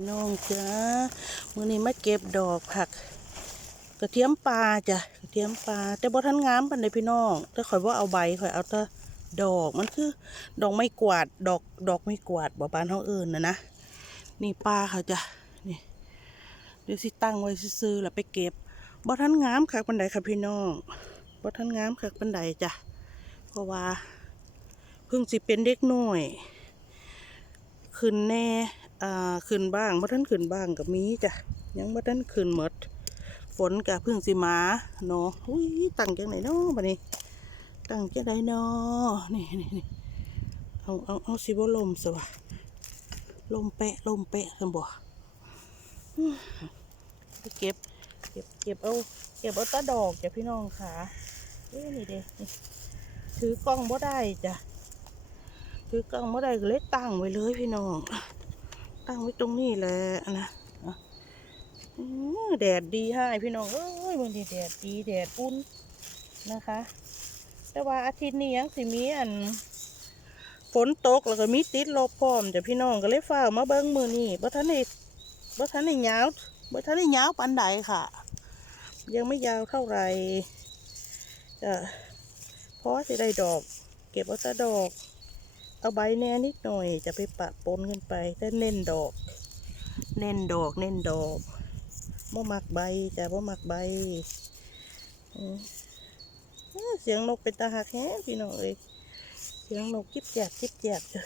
พี่น้องจ้ามือนี้มาเก็บดอกผัก กระเทียมปลาจ้ะกระเทียมปลาแต่บ่ทันงามปานใดพี่น้องแต่ข่อยว่าเอาใบข่อยเอาแต่ดอกมันคือ ดอกไม้กวาดดอกดอกไม้กวาดบ่บานเฮาเอิ้นนะนะนี่ปลาเขาจ้ะนี่เดี๋ยวสิตั้งไว้ซื่อๆแล้วไปเก็บบ่ทันงามคักปานใดค่ะพี่น้องบ่ทันงามคักปานใดจ้ะเพราะว่าเพิ่งสิเป็นเด็กน้อยขึ้นแน่ อ่าขึ้นบ้างบ่ทันขึ้นบ้างก็มีจ้ะยังบ่ทันขึ้นหมด ฝนก็เพิ่งสิมาเนาะอุ้ยตั้งจังไหนเนาะบัดนี้ ตั้งจังไดเนาะนี่นี่นี่เอาเอาเอาสิบ่ลมซะวะลมแปะลมแปะซั่นบ่อืมไปเก็บเก็บเก็บเอาเก็บเอาตะดอกจ้ะพี่น้องค่ะเอ้ยนี่เด้นี่ถือกล้องบ่ได้จ้ะถือกล้องบ่ได้ก็เลยตั้งไว้เลยพี่น้อง ตั้งไว้ตรงนี้แหละนะแดดดีให้พี่น้องเอ้ยวันนี้แดดดีแดดอุ่นนะคะ แต่ว่าอาทิตย์นี้ยังสิมีอันฝนตกแล้วก็มีติดลบพร้อมจ้ะพี่น้องก็เลยฝ้ามาเบิ้งมือนี่บ่ทันได้บ่ทันได้ยาวบ่ทันได้ยาวปานใดค่ะ ยังไม่ยาวเท่าไหร่จะเพราะสิได้ดอก เก็บเอาแต่ดอก เอาใบแน่นิดหน่อย จะไปปะปนกันไปแต่เน้นดอก เน้นดอกเน้นดอกบ่มักใบจ้ะบ่มักใบอืมเอ้อเสียงนกเป็นตาหักแฮะพี่น้องเอ้ยเสียงนกจิบแจบจิบแจบจ้ะ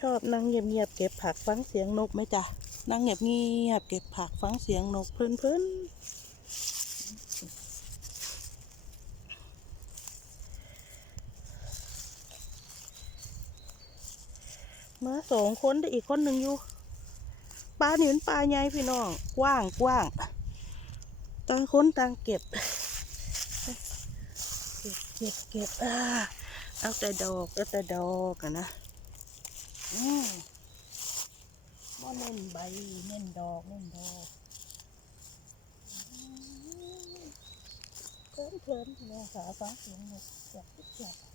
ชอบนั่งเงียบๆเก็บผักฟังเสียงนกไหมจ๊ะนั่งเงียบเงียบๆเก็บผักฟังเสียงนกเพลินๆ มาสองคนแต่อีกคนหนึ่งอยู่ปลาหนี่นปลาใหญ่พี่น้องกว้างกว้างต่างคนต่างเก็บ เก็บเก็บเก็บอ่าเอาแต่ดอกเอาแต่ดอกอะนะอืมว่าเน้นใบเน้นดอกเน้นดอกเพลินเพลินพี่น้องขาฟังเสียงนกเจับจับ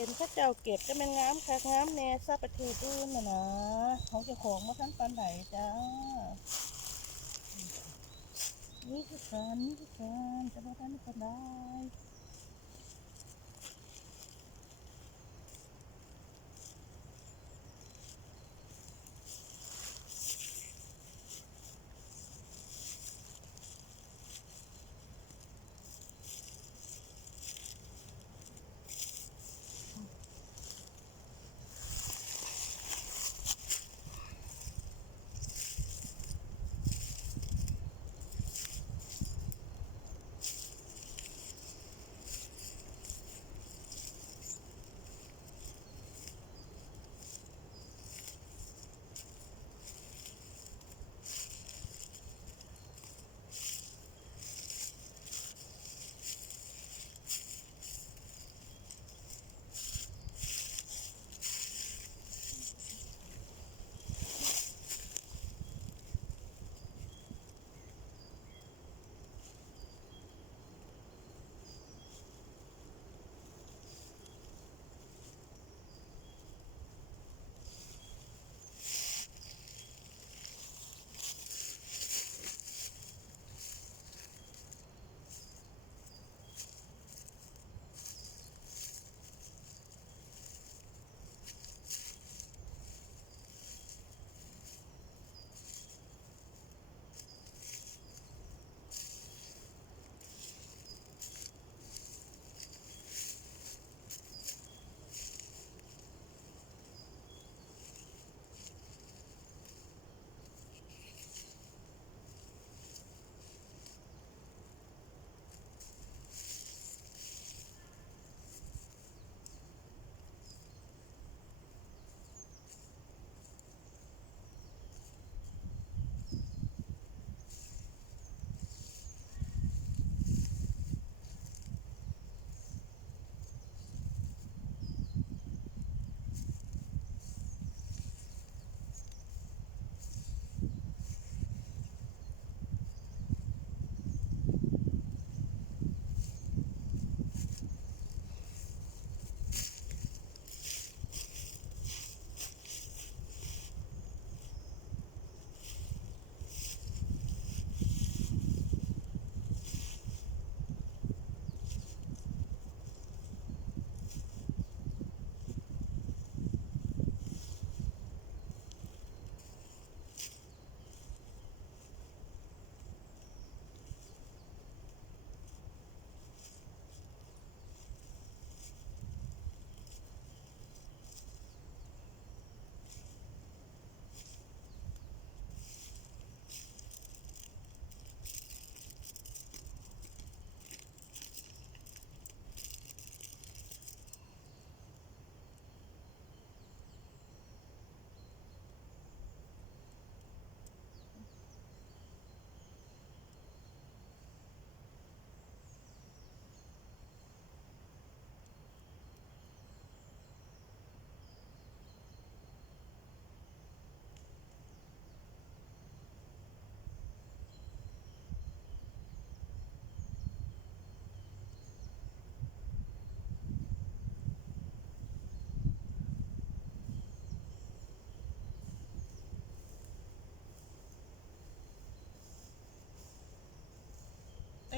เห็นเข้าเจ้าเก็บจะเป็นง้มคักง้มแน่ซาประเทศอื่นนะนะเขาจะของมาทั้งปันไหนจ้า นี่คือการนี่คือการจะมาทำกันได้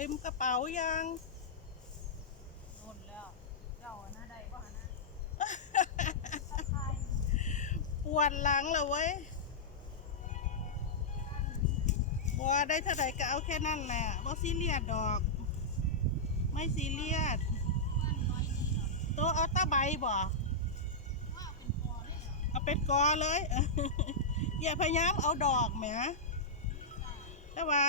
ต็มกระเป๋ายังโดนแล้ว เจ้าหน้าใดบ่หานะทักทายปวดหลังเลยเว้ยบัวได้เท่าไหร่ก็เอาแค่นั้นแหละบ่ซีเรียสดอก ไม่ซีเรียสบ้านน้อยนี้เหรอตัวเอาตะใบบ่ว่าเป็นพอได้เหรอเอาเป็นกอเลยอย่าพยายามเอาดอกแหมแต่ว่า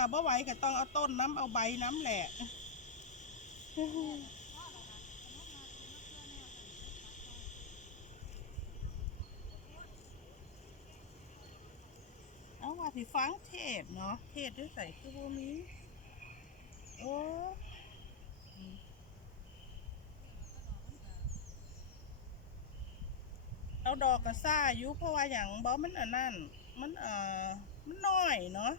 ถ้าบ่ไหวก็ต้องเอาต้นน้ำเอาใบน้ำแหละเอาว่าสิฟังเทศเนาะเทศด้วยใส่คือบ่มีโอ้เอาดอกกระซ่าอยู่เพราะว่าอย่างบ่มันอันนั้นมันเอ่อมันน้อยเนาะ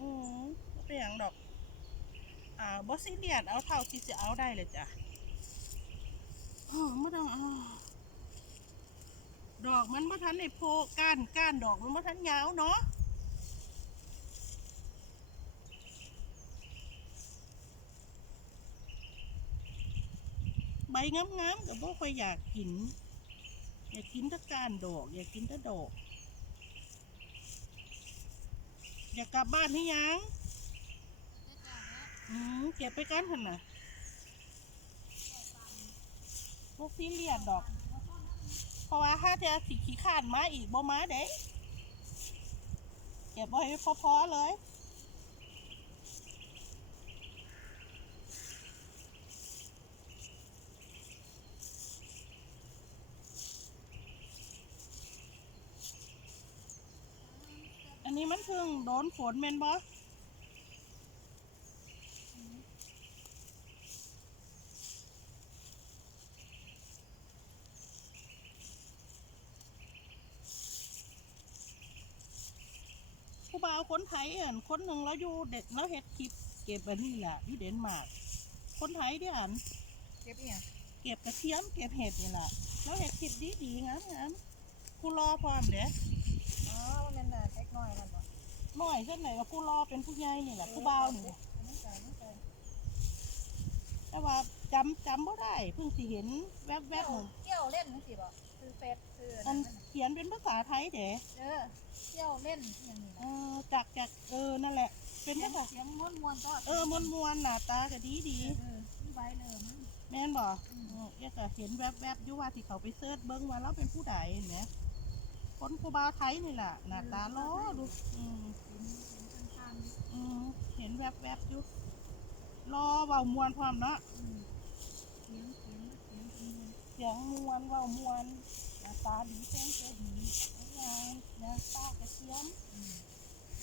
อืมบ่เป็นอย่างดอก อ่าบ่ซีเรียสเอาเท่าที่จะเอาได้เลยจ้ะอ๋อไม่ต้องเอาดอกมันบ่ทันในโพก้านก้านดอกมันบ่ทันยาวเนาะใบงามๆก็บ่ค่อยอยากกิน อยากกินแตะก้านดอก อยากกินแตะดอก อยากกลับบ้านหรือยังอืมเก็บไปกันหันน่ะพวกซีเรียนดอก เพราะว่าถ้าจะสิขี้ขานมาอีกบ่มาเด้เก็บไว้พอๆเลย นนี้มันเพิ่งโดนฝนเมนบ่ผู้บ่าวคนไทยอะคนหนึ่งแล้วอยู่เด็กแล้วเฮ็ดคลิป เก็บอันนี้แหละที่เดนมาร์กคนไทยเดี่ยอันเก็บเนี่ยเก็บกระเทียมเก็บเห็ดนี่แหละแล้วเฮ็ดคลิปดีดีๆงามงามผู้รอพร้อมเด้อ๋ อว่ามันน่ะเล็กน้อยนั่นบ่หน่อยเช่นไหนว่าผู้รอเป็นผู้ใหญ่นี่แหละผู้บ่าวนี่แหละอันนี้ใส่นี่ใส่แต่ว่าจำจำบ่ได้เพิ่งสิเห็นแวบๆเกี่ยวหนึ่งเกี่ยวเล่นจังซี่บ่คือเฟซคืออันั่นนน่ะเขียนเป็นภาษาไทยเด้เออเกี่ยวเล่นอย่างนี้เอนะอจากจากเออนั่นแหละ เป็นเสียภางษาเสียงม้วนๆก็เออมวนมวนๆหน้าตาก็ดีดี เออมีใบเลยมั้งแม่นบ่เอออยากจะเห็นแวบๆอยู่ว่าที่เขาไปเสิร์ชเบิ่งว่าเราเป็นผู้ใดเห็นไหม คนกูบาไทยนี่แหละหน้าตาล้อดูอืมเห็นเห็นข้างๆนี่อืมเห็นแวบๆอยู่รอเว้ามวนพร้อมเนาะเสียงมวนเสียงมวนเว้ามวนหน้าตาดีแจ้งเจดีงานนะป้ากระเทียม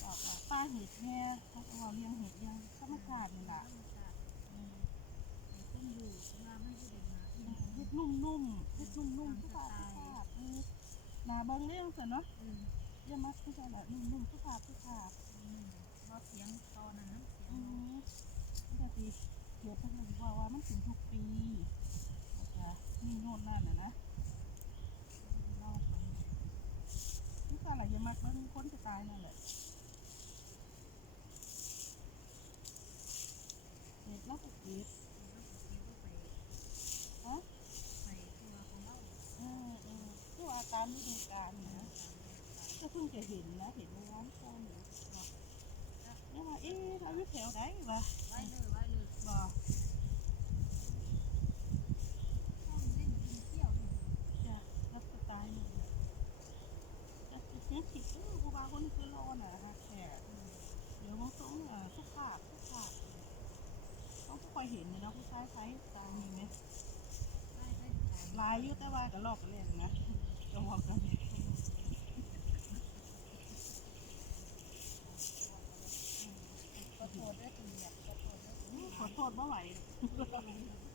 บอกว่าป้าเห็ดแน่เขาก็ว่าเลี้ยงเห็ดยังธรรมชาตินี่แหละเห็ดนุ่มๆเห็ดนุ่มๆทุกภาทุกภา น้าเบิ่งเรื่องเสร็จเนาะอืมเยังมักทุกภาพนุ่มๆทุกภาพทุกภาพอืมว่าเสียงตอนนั้นนะเสียงอืมมันก็สิเกี่ยวกับเรื่องว่าว่ามันถึงทุกปีแล้วก็มีโน่นนั่นน่ะนะเล่าไปนี่ก็อะไรอยังมักเบิ่งคนจะตายนั่นแหละเห็ดแล้วก็เก็บ ฮะ ใส่ตัวของเรา เออเออคือว่ามฤดูกาลนะก็เพิ่งจะเห็นนะ เห็นร้านโซนอยู่บอกเนี่ยว่าเอ๊ะเราอยู่แถวไหนวะไว้เลยไว้เลยบอกต้องเล่นกินเที่ยวด้วยจะรับสไตล์หนึ่งจะจะเสียงผิดเออครูบาคนนี้คือรอน่ะฮะแขกเดี๋ยวมองตรงอะทุกภาพทุกภาพต้องค่อยเห็นเลยเนาะผู้ชายใช้ตามีไหมไลายอยู่แต่ว่าก็ลอกเล่นนะมองกัน ขอโท ษด้วยคุณเนี่ยขอโทษด้วยคุณขอโทษว่าไหว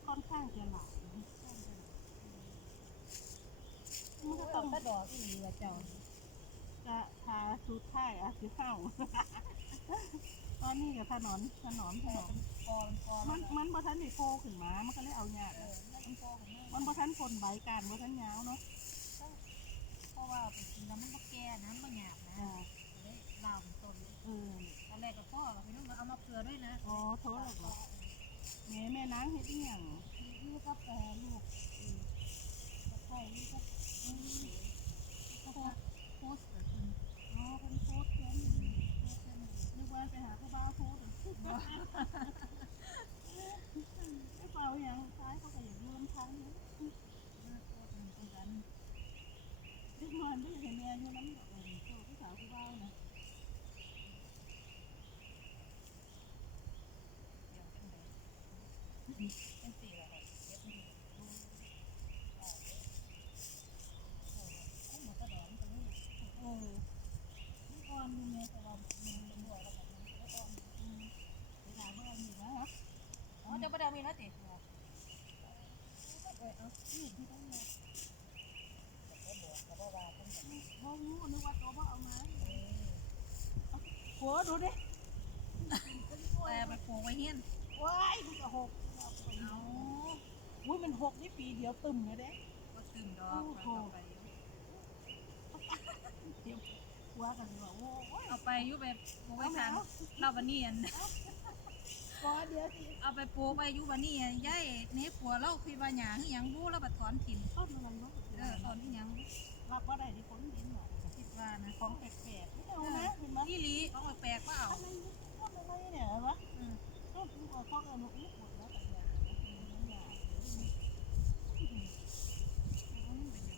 ค่อนข้างจะหลายมันก็ต้ต้อองงกระดอกอีหลีว่าเจ้าจะทาสูตรท้ายอะคือเข้าตอนนี้กับถนนถนนถนนคอมันคอมันมันบ่ทันได้โฟขึ้นมา มันก็เลยเอายากเออมันคอของมันบ่ทันผลใบการบ่ทันยาวเนาะเพราะว่าไปกินแล้วมันบ่แก่นะมันหยาบนะ อ่า เลยลาวต้น เออ ตอนแร กก็พ่อเราพี่น้องเอามาเผื่อด้วยนะอ๋อโทษหรอกเหรอแม่แม่นางเฮ็ดอีหยังนี่ก็แปรลูกไข่นี่ก็อืมก็โพสต์แบบนี้อ๋อเพิ่นโพสต์เขียนนึกว่าไปหาผู้บ่าวโพสต์ไม่เปล่าอหย่างท้ายเขาก็อยากร่วมทางนี้เป็นกันเด็กมันไม่อยากให้แม่อยู่น้ำดอกเลยโตผู้สาวผู้บ่าวนะ จะประดามีแล้วติเออเอานี่ที่ต้องมาก็บอกเขาบอกว่าเป็นแบบบ่รู้นึกว่าโตบ่เอามาหัวดูดิแต่ไปปลูกไว้เฮียนว้ายมันก็หก หกนี่ปีเดียวตึมเลยเด้ก็ตึงดอกเอาไปหัวกันเลยว่าโอ้ยเอาไปอยู่ไปปลูกไว้ทางเราบันนี้อันก้อนเดียวสิเอาไปปลูกไว้อยู่บันนี้ยายนี่ปัวเราคุยว่าหยาคือหยังบู้แล้วบัดถอนถิ่นต้นมันเนาะเออถอนที่หยังรับว่าได้ที่ผลดินหรอกคิดว่านะของแปลกๆไม่เอานะเห็นไหมอีหลีเอาแปลกว่าเอาอะไรต้นอะไรเนี่ยเห็นไหมอืมต้นที่เขาเขาเอามาอุ้มหมดแล้วแต่ยาเนี่ย มันเป็นอย่าง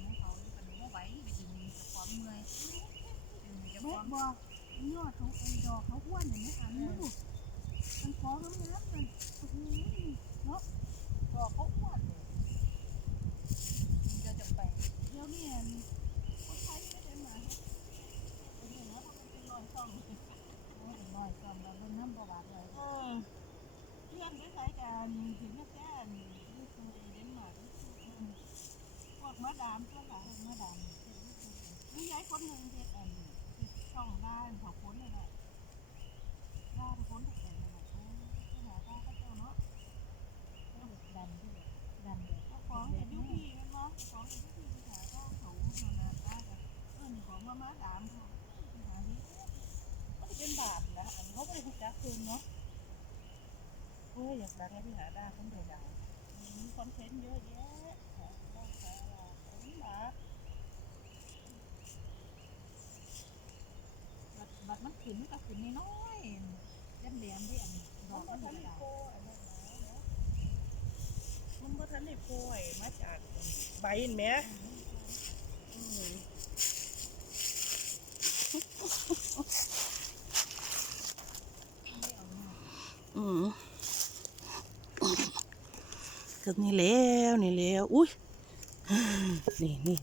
ของเขาเป็นบ่ ไหวไปดึงจะความเมื่อยดึงจะคแม่วามบอกยอดของไอ้ดอกเขาอ้วนอย่างนี้อะมันดูมันขอน้ำน้ำมันโอ้โหเนาะดอกเขาอ้วน จะจะไป เดี๋ยวนี้คนไทยไม่ได้มาเป็นอย่างนี้มันเป็นรอยซ่อง โอ้ยน้อยซ้อมแล้วเบิ่งน้ำบ่บาดเลย เออเพื่อนไปใช้กันถึงนักแก่นี่คือคือเดนมาร์กพวกมาดามตัวหลังมาดามนี่ย้ายคนหนึ่งเด็กอันช่องด้านเขาพ้นเลยแหละด้านพ้นแต่นั่นแหละโอ้ยหาตาก็เจ้าเนาะ ดันที่ดันเด็ก เจ้าของเห็นยุพี่กันเนาะเจ้าของเห็นยุพี่ไปหาข้าวเขามานาตากันเออนี่ของมามาดามเขาไปหาที่ก็จะเป็นบาปนะอันเขาไม่ได้พิจารณาคืนเนาะโอยากดังแล้วพี่หาได้คนเดียวดังมีคอนเทนต์เยอะแยะหาได้หาว่าผมหาบัดบัดมันขึ้นก็ขึ้นน้อยๆแหลมๆที่อันดอกมันธรรมดามันบ่ทันได้ป่วยมาจากใบเห็นไหมอืม ก็นี่แล้วนี่แล้วอุ้ยนี่นี่